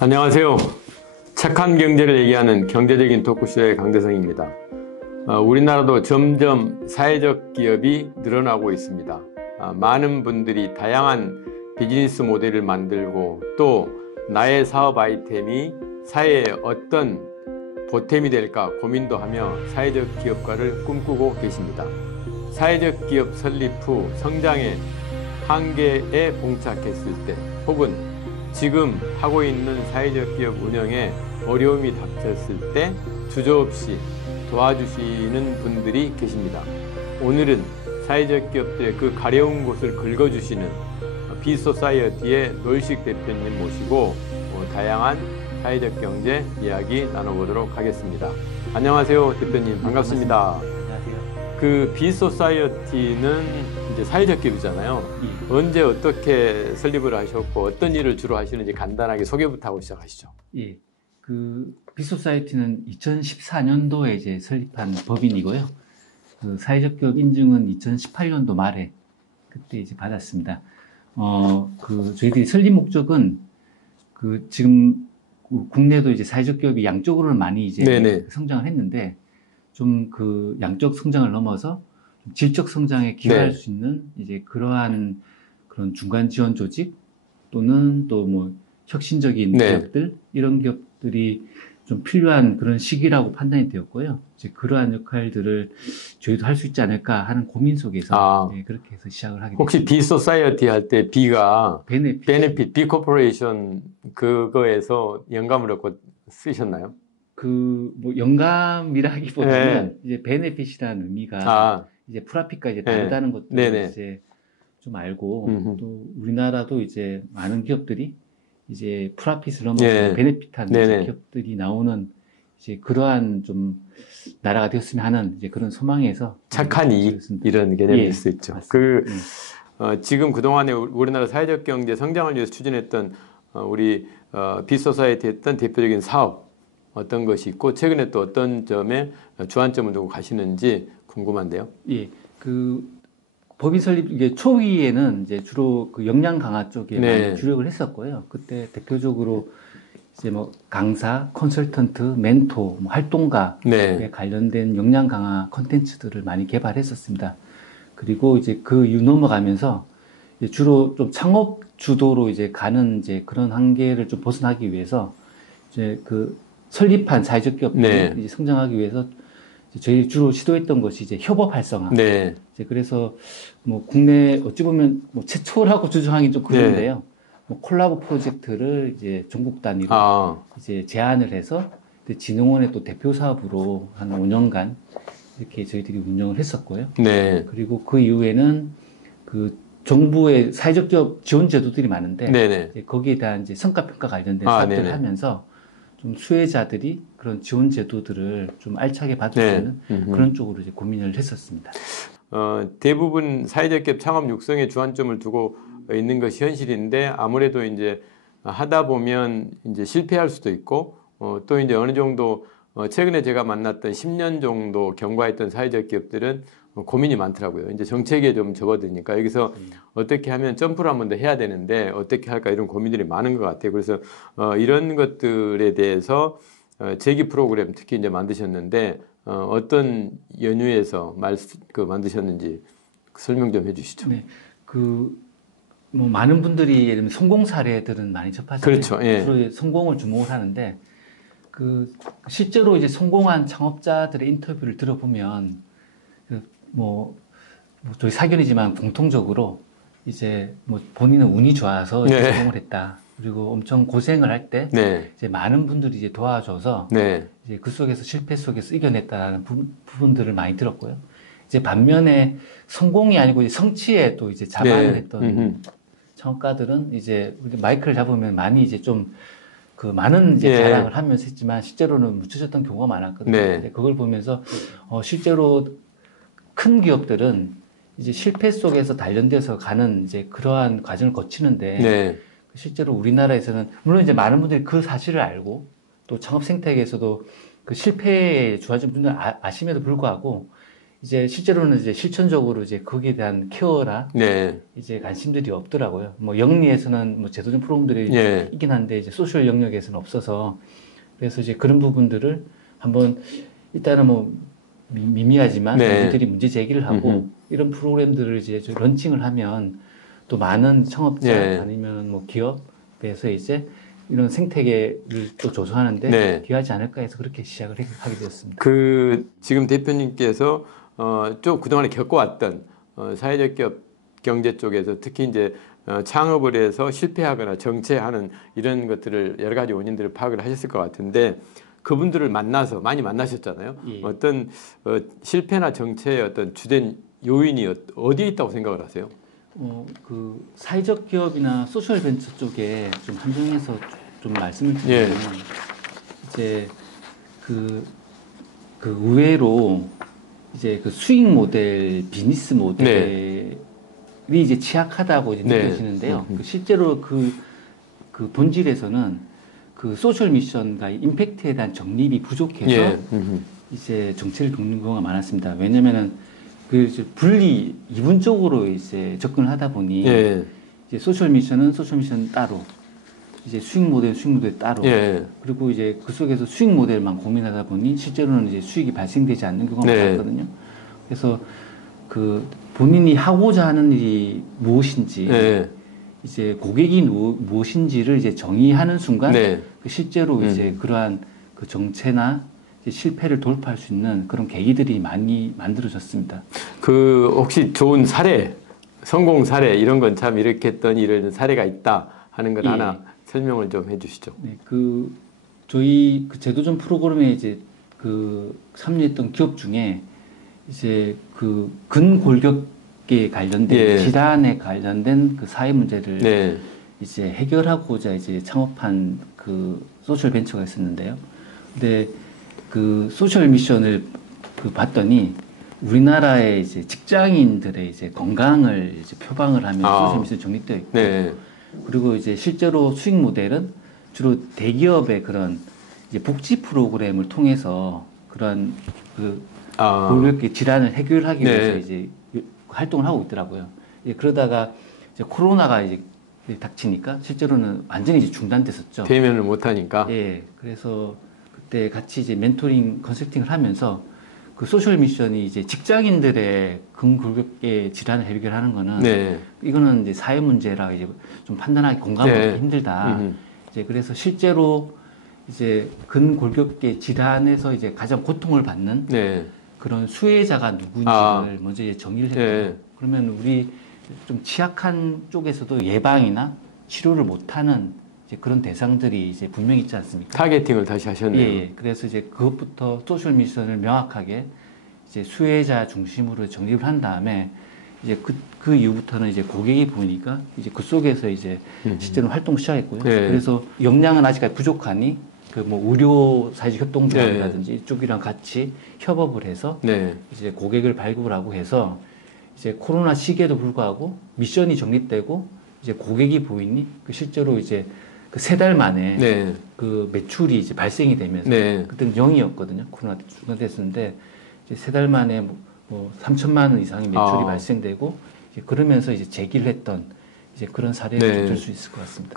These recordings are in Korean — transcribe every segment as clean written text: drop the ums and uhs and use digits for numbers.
안녕하세요. 착한 경제를 얘기하는 경제적인 토크쇼의 강대성입니다. 우리나라도 점점 사회적 기업이 늘어나고 있습니다. 많은 분들이 다양한 비즈니스 모델을 만들고 또 나의 사업 아이템이 사회에 어떤 보탬이 될까 고민도 하며 사회적 기업가를 꿈꾸고 계십니다. 사회적 기업 설립 후 성장의 한계에 봉착했을 때 혹은 지금 하고 있는 사회적 기업 운영에 어려움이 닥쳤을 때 주저없이 도와주시는 분들이 계십니다. 오늘은 사회적 기업들의 그 가려운 곳을 긁어주시는 비소사이어티의 노일식 대표님 모시고 다양한 사회적 경제 이야기 나눠보도록 하겠습니다. 안녕하세요, 대표님. 반갑습니다. 안녕하세요. 그 비소사이어티는 이제 사회적 기업이잖아요. 언제 어떻게 설립을 하셨고 어떤 일을 주로 하시는지 간단하게 소개부터 하고 시작하시죠. 예. 그 비소사이어티는 2014년도에 이제 설립한 법인이고요. 그 사회적 기업 인증은 2018년도 말에 그때 이제 받았습니다. 저희들이 설립 목적은 지금 국내도 이제 사회적 기업이 양쪽으로는 많이 이제 네네. 성장을 했는데 좀 그 양적 성장을 넘어서 질적 성장에 기여할 수 있는 이제 그러한 그런 중간 지원 조직 또는 또 뭐 혁신적인 기업들 이런 기업들이 좀 필요한 그런 시기라고 판단이 되었고요. 이제 그러한 역할들을 저희도 할 수 있지 않을까 하는 고민 속에서 그렇게 해서 시작을 하게 됐습니다. 혹시 비소사이어티 할 때 B가 베네핏, B 코퍼레이션 그거에서 영감을 얻고 쓰셨나요? 뭐 영감이라기보다는 이제 베네핏이라는 의미가 이제 프라핏과 이제 다르다는 것들을 이제 좀 알고 또 우리나라도 이제 많은 기업들이 이제 프라핏을 넘어서 베네핏한 기업들이 나오는 이제 그러한 좀 나라가 되었으면 하는 이제 그런 소망에서 착한 이익 이런 개념일 수 있죠. 지금 그동안에 우리나라 사회적 경제 성장을 위해서 추진했던 우리 비소사이어티 했던 대표적인 사업 어떤 것이 있고 최근에 또 어떤 점에 주안점을 두고 가시는지 궁금한데요. 예, 법인 설립 이게 초기에는 이제 주로 그 역량 강화 쪽에 많이 주력을 했었고요. 그때 대표적으로 이제 뭐 강사, 컨설턴트, 멘토, 활동가에 관련된 역량 강화 콘텐츠들을 많이 개발했었습니다. 그리고 이제 그 이후 넘어가면서 이제 주로 좀 창업 주도로 이제 가는 이제 그런 한계를 좀 벗어나기 위해서 이제 설립한 사회적 기업들이 이제 성장하기 위해서 저희 주로 시도했던 것이 이제 협업 활성화. 이제 그래서 뭐 국내 어찌 보면 뭐 최초라고 주장하기 좀 그런데요. 뭐 콜라보 프로젝트를 이제 전국 단위로 이제 제안을 해서 진흥원의 또 대표 사업으로 한 5년간 이렇게 저희들이 운영을 했었고요. 그리고 그 이후에는 정부의 사회적 기업 지원 제도들이 많은데 거기에 대한 이제 성과 평가 관련된 사업들을 하면서 좀 수혜자들이 그런 지원 제도들을 좀 알차게 받을 수 있는 그런 쪽으로 이제 고민을 했었습니다. 대부분 사회적 기업 창업 육성에 주안점을 두고 있는 것이 현실인데 아무래도 이제 하다 보면 이제 실패할 수도 있고 또 이제 어느 정도 최근에 제가 만났던 10년 정도 경과했던 사회적 기업들은 고민이 많더라고요. 이제 정책에 좀 접어드니까 여기서 어떻게 하면 점프를 한 번 더 해야 되는데 어떻게 할까 이런 고민들이 많은 것 같아요. 그래서 이런 것들에 대해서 재기 프로그램 특히 이제 만드셨는데 어떤 연유에서 만드셨는지 설명 좀 해주시죠. 네, 뭐 많은 분들이 예를 들면 성공 사례들은 많이 접하잖아요. 그렇죠. 주로 성공을 주목을 하는데 실제로 이제 성공한 창업자들의 인터뷰를 들어보면 저희 사견이지만 공통적으로 이제 뭐 본인은 운이 좋아서 이제 성공을 했다. 그리고 엄청 고생을 할 때 이제 많은 분들이 이제 도와줘서 이제 그 속에서 실패 속에서 이겨냈다라는 부분들을 많이 들었고요. 이제 반면에 성공이 아니고 이제 성취에 또 이제 자만을 했던 창업가들은 이제 마이크를 잡으면 많이 이제 좀 많은 이제 자랑을 하면서 했지만 실제로는 묻혀졌던 경우가 많았거든요. 그걸 보면서 실제로 큰 기업들은 이제 실패 속에서 단련돼서 가는 이제 그러한 과정을 거치는데 실제로 우리나라에서는 물론 이제 많은 분들이 그 사실을 알고 또 창업 생태계에서도 그 실패에 주어진 분들 아심에도 불구하고 이제 실제로는 이제 실천적으로 이제 거기에 대한 케어나 네. 이제 관심들이 없더라고요. 뭐 영리에서는 뭐 제도적 프로그램들이 예. 있긴 한데 이제 소셜 영역에서는 없어서 그래서 이제 그런 부분들을 한번 일단은 뭐 미미하지만 네. 우리들이 문제 제기를 하고 음흠. 이런 프로그램들을 이제 좀 런칭을 하면 또 많은 청업자 예. 아니면 뭐 기업에서 이제 이런 생태계를 또 조성하는데 네. 기여하지 않을까 해서 그렇게 시작을 하게 되었습니다. 그 지금 대표님께서 좀 그동안에 겪어왔던 사회적 기업 경제 쪽에서 특히 이제 창업을 해서 실패하거나 정체하는 이런 것들을 여러 가지 원인들을 파악을 하셨을 것 같은데 그분들을 만나서 많이 만나셨잖아요. 예. 어떤 실패나 정체의 어떤 주된 요인이 어디에 있다고 생각을 하세요? 그 사회적 기업이나 소셜 벤처 쪽에 좀 한정해서 좀 말씀을 예. 드리면 이제 그 의외로 이제 그 수익 모델, 비즈니스 모델이 이제 취약하다고 이제 네. 느껴지는데요. 실제로 그 본질에서는 그 소셜 미션과 임팩트에 대한 정립이 부족해서 예. 이제 정체를 겪는 경우가 많았습니다. 왜냐면은 그 이제 분리 이분적으로 이제 접근을 하다 보니 예. 이제 소셜 미션은 소셜 미션 따로, 이제 수익 모델 따로, 예. 그리고 이제 그 속에서 수익 모델만 고민하다 보니 실제로는 이제 수익이 발생되지 않는 경우가 네. 많았거든요. 그래서 그 본인이 하고자 하는 일이 무엇인지, 예. 이제 고객이 무엇인지를 이제 정의하는 순간, 네. 그 실제로 이제 그러한 그 정체나 이제 실패를 돌파할 수 있는 그런 계기들이 많이 만들어졌습니다. 그 혹시 좋은 사례, 성공 사례 이런 건 참 이렇게 했던 이런 사례가 있다 하는 걸 예. 하나 설명을 좀 해주시죠. 네, 저희 그 제도전 프로그램에 이제 그 참여했던 기업 중에 이제 그 근골격계 관련된 예. 질환에 관련된 그 사회 문제를 네. 이제 해결하고자 이제 창업한 그 소셜 벤처가 있었는데요. 근데 그 소셜 미션을 봤더니 우리나라의 이제 직장인들의 이제 건강을 이제 표방을 하면 소셜 미션 정립되어 있고, 네. 그리고 이제 실제로 수익 모델은 주로 대기업의 그런 이제 복지 프로그램을 통해서 그런 그 골격계 질환을 해결하기 네. 위해서 이제 활동을 하고 있더라고요. 그러다가 이제 코로나가 이제 닥치니까 실제로는 완전히 이제 중단됐었죠. 대면을 못 하니까. 예. 그래서 그때 같이 이제 멘토링 컨설팅을 하면서 그 소셜 미션이 이제 직장인들의 근골격계 질환을 해결하는 거는 네. 이거는 이제 사회 문제라 이제 좀 판단하기 공감하기 네. 힘들다. 이제 그래서 실제로 이제 근골격계 질환에서 이제 가장 고통을 받는 네. 그런 수혜자가 누구인지를 먼저 이제 정의를 했고요. 네. 그러면 우리 좀 취약한 쪽에서도 예방이나 치료를 못하는 이제 그런 대상들이 이제 분명히 있지 않습니까? 타겟팅을 다시 하셨네요. 예. 그래서 이제 그것부터 소셜 미션을 명확하게 이제 수혜자 중심으로 정립을 한 다음에 이제 그 이후부터는 이제 고객이 보니까 이제 그 속에서 이제 실제로 활동을 시작했고요. 네. 그래서 역량은 아직까지 부족하니 그 뭐 의료 사회적 협동조합이라든지 이쪽이랑 같이 협업을 해서 네. 이제 고객을 발굴하고 해서 이제 코로나 시기에도 불구하고 미션이 정립되고 이제 고객이 보이니 그 실제로 이제 그 3달 만에 네. 그 매출이 이제 발생이 되면서 네. 그때는 0이었거든요. 코로나 때 중단됐었는데 이제 3달 만에 뭐 3천만 원 이상의 매출이 발생되고 이제 그러면서 이제 제기를 했던 이제 그런 사례를 네. 들 수 있을 것 같습니다.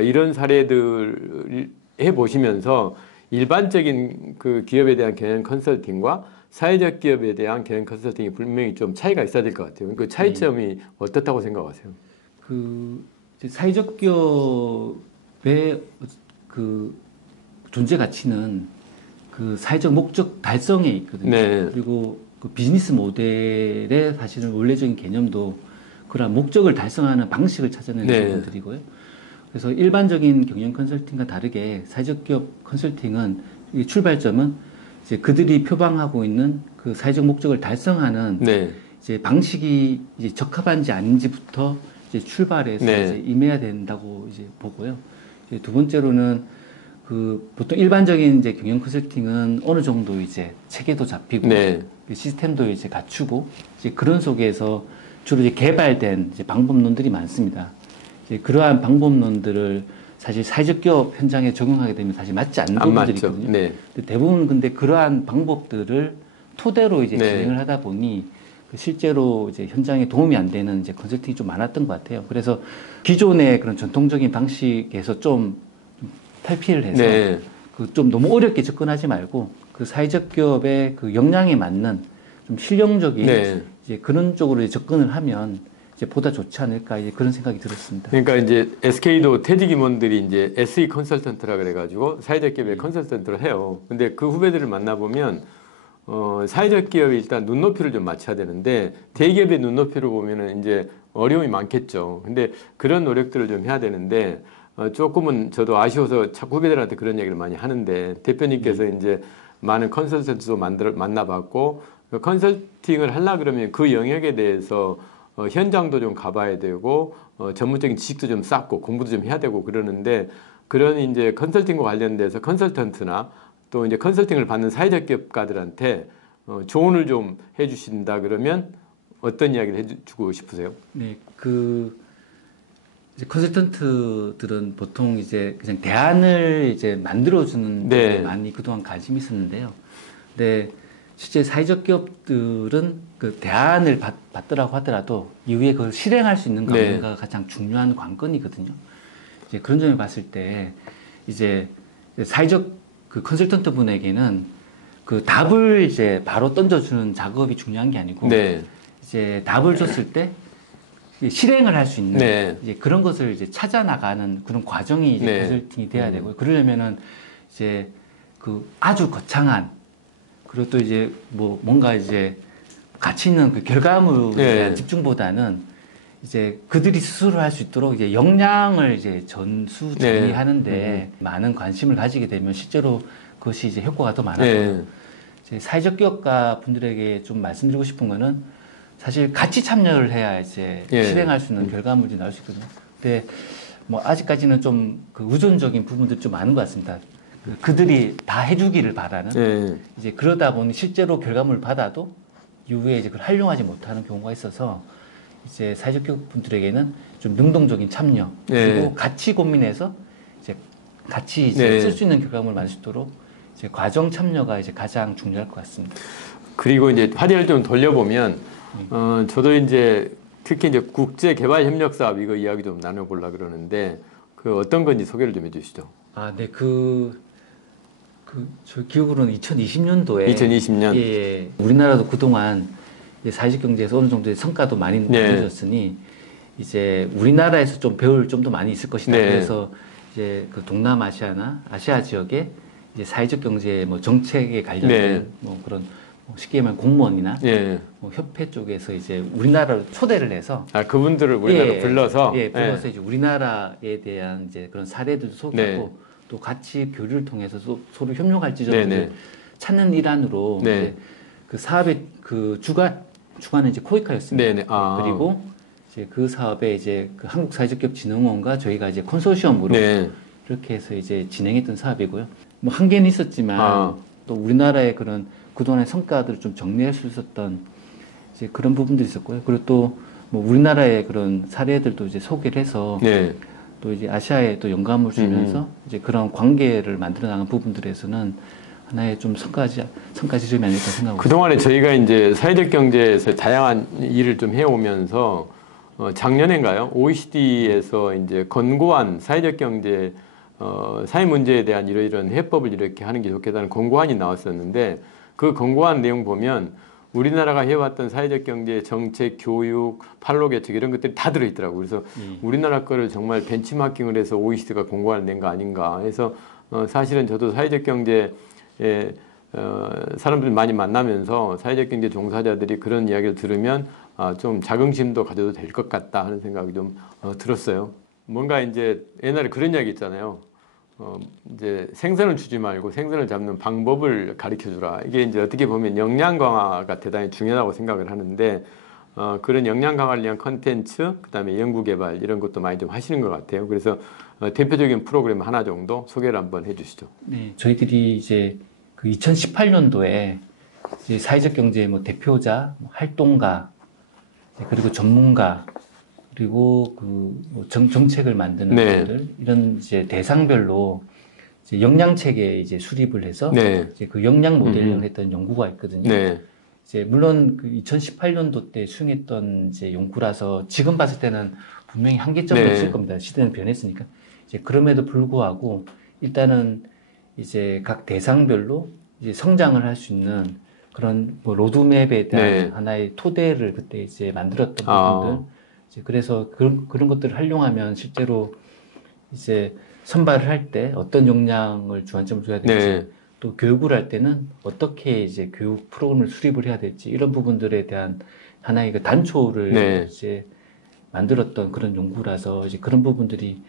이런 사례들 해 보시면서 일반적인 그 기업에 대한 경영 컨설팅과 사회적 기업에 대한 경영 컨설팅이 분명히 좀 차이가 있어야 될 것 같아요. 그 차이점이 어떻다고 생각하세요? 그 이제 사회적 기업의 그 존재 가치는 그 사회적 목적 달성에 있거든요. 네. 그리고 그 비즈니스 모델의 사실은 원래적인 개념도 그런 목적을 달성하는 방식을 찾아내는 네. 부분들이고요. 그래서 일반적인 경영 컨설팅과 다르게 사회적 기업 컨설팅은 이 출발점은 이제 그들이 표방하고 있는 그 사회적 목적을 달성하는 네. 이제 방식이 이제 적합한지 아닌지부터 이제 출발해서 네. 이제 임해야 된다고 이제 보고요. 이제 두 번째로는 그 보통 일반적인 이제 경영 컨설팅은 어느 정도 이제 체계도 잡히고 네. 그 시스템도 이제 갖추고 이제 그런 속에서 주로 이제 개발된 이제 방법론들이 많습니다. 이제 그러한 방법론들을 사실 사회적 기업 현장에 적용하게 되면 사실 맞지 않는 안 부분들이 맞죠. 있거든요. 네. 근데 대부분 근데 그러한 방법들을 토대로 이제 네. 진행을 하다 보니 실제로 이제 현장에 도움이 안 되는 이제 컨설팅이 좀 많았던 것 같아요. 그래서 기존의 그런 전통적인 방식에서 좀 탈피를 해서 네. 그 좀 너무 어렵게 접근하지 말고 그 사회적 기업의 그 역량에 맞는 좀 실용적인 네. 이제 그런 쪽으로 이제 접근을 하면 이제 보다 좋지 않을까 이제 그런 생각이 들었습니다. 그러니까 이제 SK도 퇴직 임원들이 이제 SE 컨설턴트라 그래가지고 사회적 기업의 컨설턴트를 해요. 근데 그 후배들을 만나보면 사회적 기업이 일단 눈높이를 좀 맞춰야 되는데 대기업의 눈높이로 보면은 이제 어려움이 많겠죠. 근데 그런 노력들을 좀 해야 되는데 조금은 저도 아쉬워서 자꾸 후배들한테 그런 얘기를 많이 하는데 대표님께서 이제 많은 컨설턴트도 만나봤고 그 컨설팅을 하려 그러면 그 영역에 대해서 현장도 좀 가봐야 되고 전문적인 지식도 좀 쌓고 공부도 좀 해야 되고 그러는데 그런 이제 컨설팅과 관련돼서 컨설턴트나 또 이제 컨설팅을 받는 사회적 기업가들한테 조언을 좀 해주신다 그러면 어떤 이야기를 해주고 싶으세요? 네, 그 이제 컨설턴트들은 보통 이제 그냥 대안을 이제 만들어주는 네. 데 많이 그동안 관심이 있었는데요. 근데 실제 사회적 기업들은 그 대안을 받더라고 하더라도 이후에 그걸 실행할 수 있는 건가가 네. 가장 중요한 관건이거든요. 이제 그런 점을 봤을 때 이제 사회적 그 컨설턴트 분에게는 그 답을 이제 바로 던져주는 작업이 중요한 게 아니고 네. 이제 답을 줬을 때 실행을 할 수 있는 네. 이제 그런 것을 이제 찾아 나가는 그런 과정이 이제 네. 컨설팅이 돼야 되고요. 그러려면은 이제 그 아주 거창한 그리고 또 이제 뭐 뭔가 이제 가치 있는 그 결과물에 대한 네. 집중보다는 이제 그들이 스스로 할 수 있도록 이제 역량을 이제 전수 정리하는데 많은 관심을 가지게 되면 실제로 그것이 이제 효과가 더 많아요. 네. 이제 사회적 기업가 분들에게 좀 말씀드리고 싶은 거는 사실 같이 참여를 해야 이제 예. 실행할 수 있는 결과물이 나올 수 있거든요. 근데 뭐 아직까지는 좀 그 의존적인 부분들이 좀 많은 것 같습니다. 그들이 다 해주기를 바라는 네. 이제 그러다 보니 실제로 결과물을 받아도 이후에 이제 그걸 활용하지 못하는 경우가 있어서 이제 사회적 기업 분들에게는 좀 능동적인 참여 네. 그리고 같이 고민해서 이제 같이 이제 네. 쓸 수 있는 결과물을 만들 수 있도록 이제 과정 참여가 이제 가장 중요할 것 같습니다. 그리고 이제 화제를 좀 돌려보면 저도 이제 특히 이제 국제 개발 협력 사업 이거 이야기 좀 나눠보려 그러는데 그 어떤 건지 소개를 좀 해주시죠. 아, 네, 저 기억으로는 2020년도에 2020년. 예, 우리나라도 그동안 이제 사회적 경제에서 어느 정도의 성과도 많이 네. 내려졌으니 이제 우리나라에서 좀 배울 점도 많이 있을 것이다. 네. 그래서 이제 그 동남아시아나 아시아 지역에 이제 사회적 경제 뭐 정책에 관련된 네. 뭐 그런 뭐 쉽게 말하면 공무원이나 예. 뭐 협회 쪽에서 이제 우리나라로 초대를 해서 그분들을 우리나라로 예, 불러서 예, 불러서 이제 우리나라에 대한 이제 그런 사례들도 소개하고 네. 또 같이 교류를 통해서 서로 협력할 네, 지점을 네. 찾는 일환으로 네. 이제 그 사업의 그 주관은 이제 코이카였습니다. 네, 네. 그리고 이제 그 사업에 이제 그 한국사회적기업진흥원과 저희가 이제 컨소시엄으로 네. 이렇게 해서 이제 진행했던 사업이고요. 뭐 한계는 있었지만 또 우리나라의 그런 그동안의 성과들을 좀 정리할 수 있었던 이제 그런 부분들이 있었고요. 그리고 또 뭐 우리나라의 그런 사례들도 이제 소개를 해서 네. 또 이제 아시아에 또 영감을 주면서 이제 그런 관계를 만들어 나가는 부분들에서는 하나의 좀 성과 지점이 아닐까 생각합니다. 그동안에 저희가 이제 사회적 경제에서 다양한 일을 좀 해오면서 작년인가요? OECD에서 이제 권고안 사회적 경제 사회 문제에 대한 이러이러한 해법을 이렇게 하는 게 좋겠다는 권고안이 나왔었는데 그 권고안 내용 보면 우리나라가 해왔던 사회적 경제 정책, 교육, 판로 개척 이런 것들이 다 들어있더라고요. 그래서 우리나라 거를 정말 벤치마킹을 해서 OECD가 권고안을 낸 거 아닌가 해서 사실은 저도 사회적 경제에 사람들이 많이 만나면서 사회적 경제 종사자들이 그런 이야기를 들으면 좀 자긍심도 가져도 될 것 같다 하는 생각이 좀 들었어요. 뭔가 이제 옛날에 그런 이야기 있잖아요. 이제 생선을 주지 말고 생선을 잡는 방법을 가르쳐 주라. 이게 이제 어떻게 보면 역량 강화가 대단히 중요하다고 생각을 하는데 그런 역량 강화를 위한 컨텐츠, 그다음에 연구 개발 이런 것도 많이 좀 하시는 것 같아요. 그래서 대표적인 프로그램 하나 정도 소개를 한번 해주시죠. 네, 저희들이 이제 그 2018년도에 이제 사회적 경제 뭐 대표자, 뭐 활동가, 그리고 전문가, 그리고 그뭐 정책을 만드는 네. 분들 이런 이제 대상별로 이제 역량 체계 이제 수립을 해서 네. 이제 그 역량 모델링을 했던 연구가 있거든요. 네. 이제 물론 그 2018년도 때 수행했던 이제 연구라서 지금 봤을 때는 분명히 한계점이 네. 있을 겁니다. 시대는 변했으니까. 이제 그럼에도 불구하고 일단은 이제 각 대상별로 이제 성장을 할 수 있는 그런 뭐 로드맵에 대한 네. 하나의 토대를 그때 이제 만들었던 아. 부분들. 이제 그래서 그런 것들을 활용하면 실제로 이제 선발을 할 때 어떤 역량을 주안점을 줘야 될지, 네. 또 교육을 할 때는 어떻게 이제 교육 프로그램을 수립을 해야 될지 이런 부분들에 대한 하나의 그 단초를 네. 이제 만들었던 그런 연구라서 이제 그런 부분들이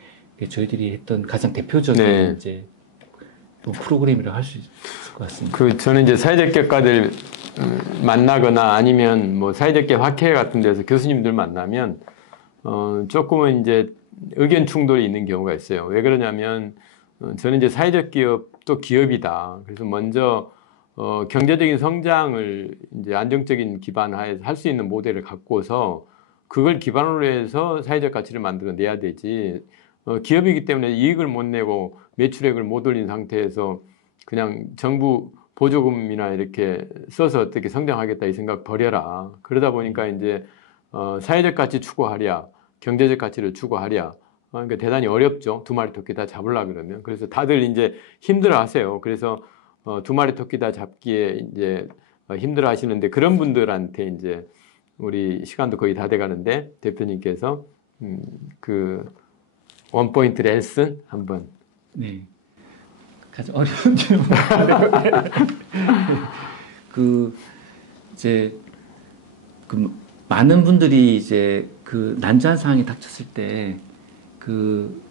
저희들이 했던 가장 대표적인 네. 이제 또 프로그램이라고 할 수 있을 것 같습니다. 그 저는 이제 사회적 격과들 만나거나 아니면 뭐 사회적 격 학회 같은 데서 교수님들 만나면 조금은 이제 의견 충돌이 있는 경우가 있어요. 왜 그러냐면 저는 이제 사회적 기업도 기업이다. 그래서 먼저 경제적인 성장을 이제 안정적인 기반 하에서 할 수 있는 모델을 갖고서 그걸 기반으로 해서 사회적 가치를 만들어내야 되지. 기업이기 때문에 이익을 못 내고 매출액을 못 올린 상태에서 그냥 정부 보조금이나 이렇게 써서 어떻게 성장하겠다 이 생각 버려라. 그러다 보니까 이제 사회적 가치 추구하랴, 경제적 가치를 추구하랴. 그러니까 대단히 어렵죠. 두 마리 토끼 다 잡으려 그러면. 그래서 다들 이제 힘들어 하세요. 그래서 두 마리 토끼 다 잡기에 이제 힘들어 하시는데 그런 분들한테 이제 우리 시간도 거의 다 돼 가는데 대표님께서 그 원포인트 레슨 한번. 네. 가장 어려운 질문. 그 이제 그 많은 분들이 이제 그 난처한 상황이 닥쳤을 때 그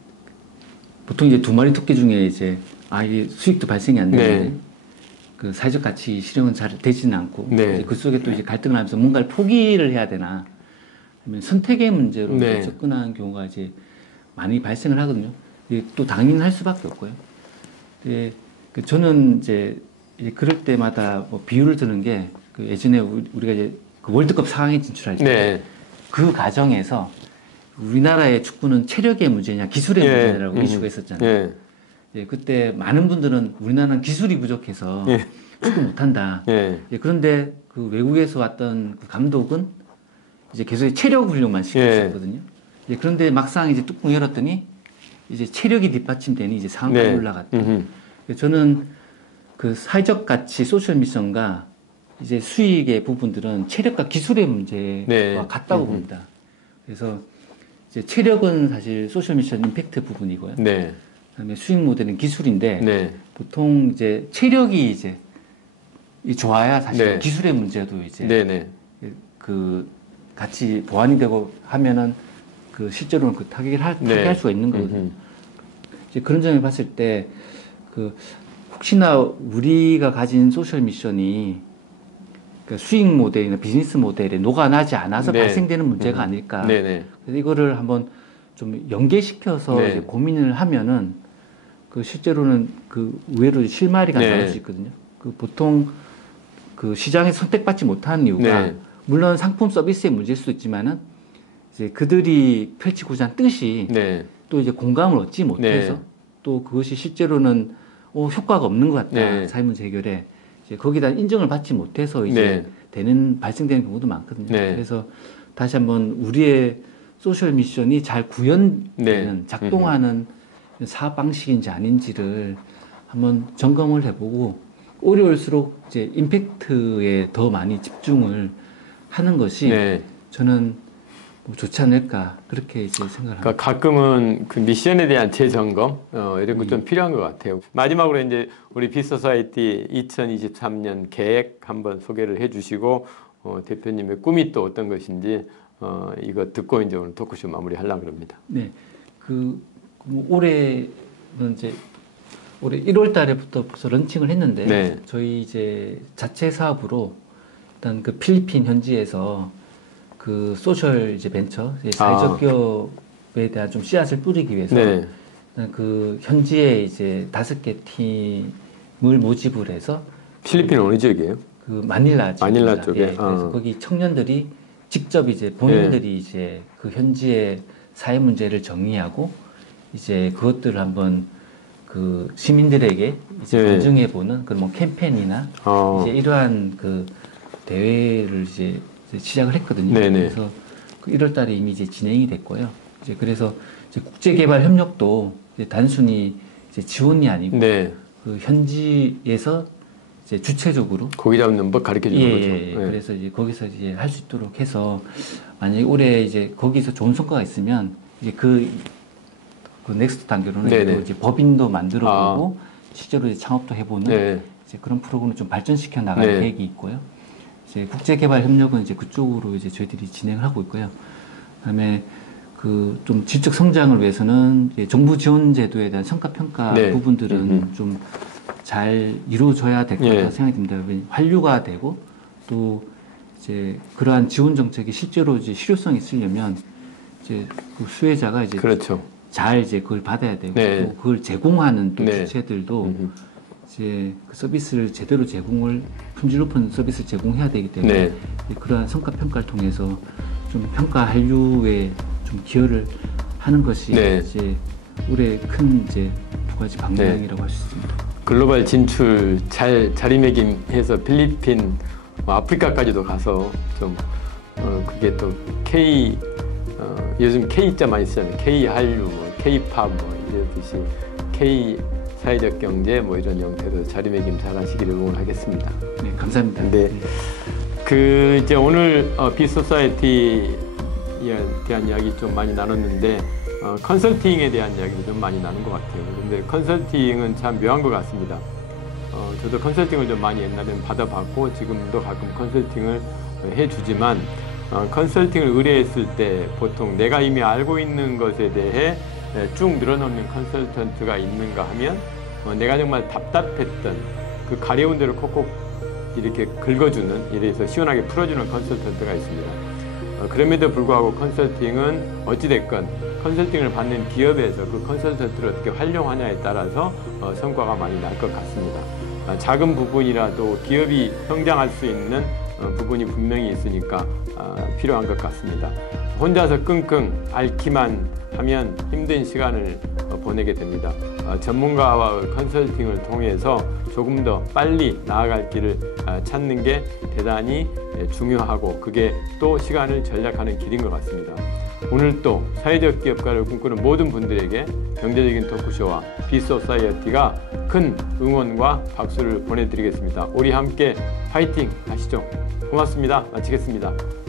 보통 이제 두 마리 토끼 중에 이제 이게 수익도 발생이 안 되는데 네. 그 사회적 가치 실현은 잘 되지는 않고 네. 이제 그 속에 또 이제 갈등을 하면서 뭔가를 포기를 해야 되나 아니면 선택의 문제로 네. 이제 접근하는 경우가 이제 많이 발생을 하거든요. 이게 또 당연할 수밖에 없고요. 예, 저는 이제 그럴 때마다 뭐 비유를 드는 게 그 예전에 우리가 이제 그 월드컵 4강에 진출할 때 그 과정에서 우리나라의 축구는 체력의 문제냐 기술의 문제냐라고 이슈가 있었잖아요. 예, 그때 많은 분들은 우리나라는 기술이 부족해서 축구 못한다. 그런데 그 외국에서 왔던 그 감독은 이제 계속 체력 훈련만 시켰거든요. 그런데 막상 이제 뚜껑 열었더니 이제 체력이 뒷받침되니 이제 상황까지 올라갔다. 저는 그 사회적 가치 소셜 미션과 이제 수익의 부분들은 체력과 기술의 문제와 같다고 봅니다. 그래서 이제 체력은 사실 소셜 미션 임팩트 부분이고요. 그다음에 수익 모델은 기술인데 보통 이제 체력이 이제 좋아야 사실 기술의 문제도 이제 그 같이 보완이 되고 하면은 그 실제로는 그 타개할 수가 있는 거거든요. 이제 그런 점을 봤을 때 그 혹시나 우리가 가진 소셜 미션이 그 수익 모델이나 비즈니스 모델에 녹아나지 않아서 발생되는 문제가 아닐까. 그래서 이거를 한번 좀 연계시켜서 이제 고민을 하면은 그 실제로는 그 의외로 실마리가 나올 수 있거든요. 그 보통 그 시장에 선택받지 못하는 이유가 물론 상품 서비스의 문제일 수도 있지만은 이제 그들이 펼치고자 한 뜻이 또 이제 공감을 얻지 못해서 또 그것이 실제로는 효과가 없는 것 같다. 사회 문제 해결에 이제 거기다 인정을 받지 못해서 이제 발생되는 경우도 많거든요. 그래서 다시 한번 우리의 소셜 미션이 잘 구현되는 작동하는 사업 방식인지 아닌지를 한번 점검을 해보고 어려울수록 이제 임팩트에 더 많이 집중을 하는 것이 저는 뭐 좋지 않을까 그렇게 이제 생각을 합니다. 그러니까 가끔은 그 미션에 대한 재점검 이런 거 좀 필요한 것 같아요. 마지막으로 이제 우리 비서사이티 2023년 계획 한번 소개를 해주시고 대표님의 꿈이 또 어떤 것인지 이거 듣고 이제 오늘 토크쇼 마무리하려고 합니다. 네, 올해는 이제 올해 1월달에부터 벌써 런칭을 했는데 저희 이제 자체 사업으로 일단 그 필리핀 현지에서 그 소셜 이제 벤처 사회적 기업에 대한 좀 씨앗을 뿌리기 위해서 그 현지에 이제 5개 팀을 모집을 해서 필리핀 어느 지역이에요? 그 마닐라 쪽에. 그래서 거기 청년들이 직접 이제 본인들이 이제 그 현지의 사회 문제를 정리하고 이제 그것들을 한번 그 시민들에게 이제 검증해 보는 그런 뭐 캠페인이나 이제 이러한 그 대회를 이제 시작을 했거든요. 네네. 그래서 그 1월달에 이미 이제 진행이 됐고요. 이제 그래서 이제 국제개발 협력도 이제 단순히 이제 지원이 아니고 네. 그 현지에서 이제 주체적으로 고기 잡는 법 가르쳐 주는 거죠. 예. 그래서 이제 거기서 이제 할 수 있도록 해서 만약에 올해 이제 거기서 좋은 성과가 있으면 이제 그 넥스트 단계로는 네네. 또 이제 법인도 만들어 보고 실제로 이제 창업도 해보는 네. 이제 그런 프로그램을 좀 발전시켜 나갈 네. 계획이 있고요. 이제 국제개발 협력은 이제 그쪽으로 이제 저희들이 진행을 하고 있고요. 그다음에 그 좀 질적 성장을 위해서는 이제 정부 지원 제도에 대한 성과 평가 네. 부분들은 좀 잘 이루어져야 될 것 같다고 예. 생각이 듭니다. 환류가 되고 또 이제 그러한 지원 정책이 실제로 이제 실효성이 있으려면 이제 그 수혜자가 이제 그렇죠. 잘 이제 그걸 받아야 되고 네. 또 그걸 제공하는 또 네. 주체들도 이제 그 서비스를 제대로 제공을 품질 높은 서비스를 제공해야 되기 때문에 네. 그러한 성과 평가를 통해서 좀 평가 한류에 좀 기여를 하는 것이 네. 이제 올해 큰 이제 두 가지 방향이라고 할 수 있습니다. 글로벌 진출 잘 자리매김해서 필리핀, 아프리카까지도 가서 좀 그게 또 K 요즘 K자 많이 쓰잖아요. K 한류, 뭐 K팝 뭐 이러듯이 K 사회적 경제 뭐 이런 형태로 자리매김 잘하시기를 응원하겠습니다. 네, 감사합니다. 네. 그 이제 오늘 비소사이티에 대한 이야기 좀 많이 나눴는데 컨설팅에 대한 이야기도 좀 많이 나눈 것 같아요. 근데 컨설팅은 참 묘한 것 같습니다. 저도 컨설팅을 좀 많이 옛날에는 받아봤고 지금도 가끔 컨설팅을 해주지만 컨설팅을 의뢰했을 때 보통 내가 이미 알고 있는 것에 대해 쭉 늘어놓는 컨설턴트가 있는가 하면 내가 정말 답답했던 그 가려운 대로 콕콕 이렇게 긁어주는, 이래서 시원하게 풀어주는 컨설턴트가 있습니다. 그럼에도 불구하고 컨설팅은 어찌됐건 컨설팅을 받는 기업에서 그 컨설턴트를 어떻게 활용하냐에 따라서 성과가 많이 날 것 같습니다. 작은 부분이라도 기업이 성장할 수 있는 부분이 분명히 있으니까 필요한 것 같습니다. 혼자서 끙끙 앓기만 하면 힘든 시간을 보내게 됩니다. 전문가와 컨설팅을 통해서 조금 더 빨리 나아갈 길을 찾는 게 대단히 중요하고 그게 또 시간을 절약하는 길인 것 같습니다. 오늘 또 사회적 기업가를 꿈꾸는 모든 분들에게 경제적인 토크쇼와 비소사이어티가 큰 응원과 박수를 보내드리겠습니다. 우리 함께 파이팅 하시죠. 고맙습니다. 마치겠습니다.